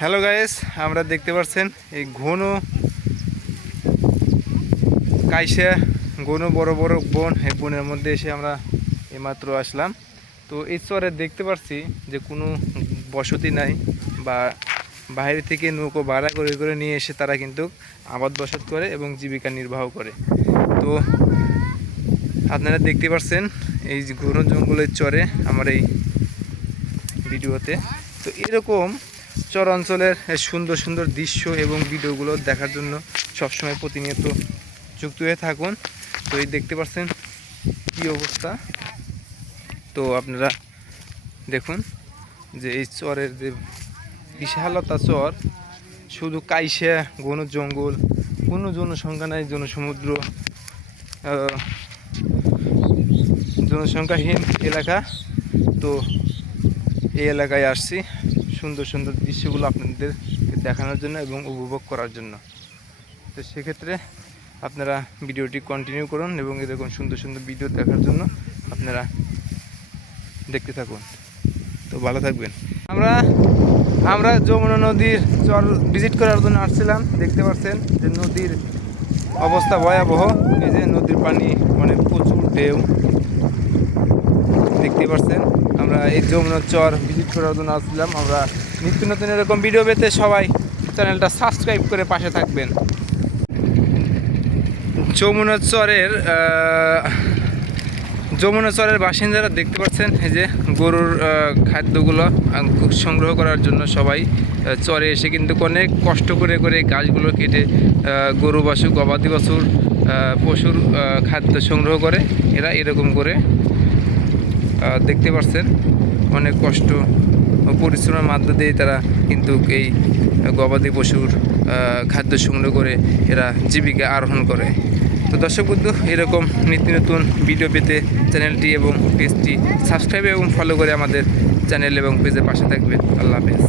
Hello guys, আমরা দেখতে পাচ্ছেন এই ঘন কাইসা ঘন বড় বড় বন, এই বনের মধ্যে এসে আমরা এইমাত্র আসলাম। তো এই চরে দেখতে পাচ্ছি যে কোনো বসতি নাই, বা বাইরে থেকে নৌকো ভাড়া করে করে নিয়ে এসে তারা কিন্তু আবাদ বসত করে এবং জীবিকা নির্বাহ করে। তো আপনারা দেখতে পাচ্ছেন এই যে ঘন জঙ্গলের চরে আমার এই ভিডিওতে। তো এরকম চর অঞ্চলের সুন্দর সুন্দর দৃশ্য এবং ভিডিওগুলো দেখার জন্য সবসময় প্রতিনিয়ত যুক্ত হয়ে থাকুন। তো এই দেখতে পাচ্ছেন কী অবস্থা। তো আপনারা দেখুন যে এই চরের যে বিশালতা, চর শুধু কাইসা ঘন জঙ্গল, কোনো জনসংখ্যা নাই, জনসমুদ্র, জনসংখ্যাহীন এলাকা। তো এই এলাকায় আসছি সুন্দর সুন্দর দৃশ্যগুলো আপনাদের দেখানোর জন্য এবং উপভোগ করার জন্য। তো সেক্ষেত্রে আপনারা ভিডিওটি কন্টিনিউ করুন এবং এরকম সুন্দর সুন্দর ভিডিও দেখার জন্য আপনারা দেখতে থাকুন। তো ভালো থাকবেন। আমরা যমুনা নদীর চর ভিজিট করার জন্য আসছিলাম। দেখতে পাচ্ছেন যে নদীর অবস্থা ভয়াবহ। এই যে নদীর পানি অনেক প্রচুর ঢেউ দেখতে পাচ্ছেন। আমরা এই যমুনা চর ভিজিট করার জন্য আসছিলাম। আমরা নিত্য নতুন এরকম ভিডিও পেতে সবাই চ্যানেলটা সাবস্ক্রাইব করে পাশে থাকবেন। যমুনা চরের বাসিন্দারা দেখতে পাচ্ছেন এই যে গরুর খাদ্যগুলো সংগ্রহ করার জন্য সবাই চরে এসে কিন্তু অনেক কষ্ট করে করে গাছগুলো কেটে গরু বাছুর, গবাদি বাছুর, পশুর খাদ্য সংগ্রহ করে। এরা এরকম করে দেখতে পাচ্ছেন অনেক কষ্ট ও পরিশ্রমের মধ্য দিয়ে তারা কিন্তু এই গবাদি পশুর খাদ্য সংগ্রহ করে এরা জীবিকা আরোহণ করে। তো দর্শক বন্ধু, এরকম নিত্য নতুন ভিডিও পেতে চ্যানেলটি এবং পেজটি সাবস্ক্রাইব এবং ফলো করে আমাদের চ্যানেল এবং পেজের পাশে থাকবেন। আল্লাহ হাফেজ।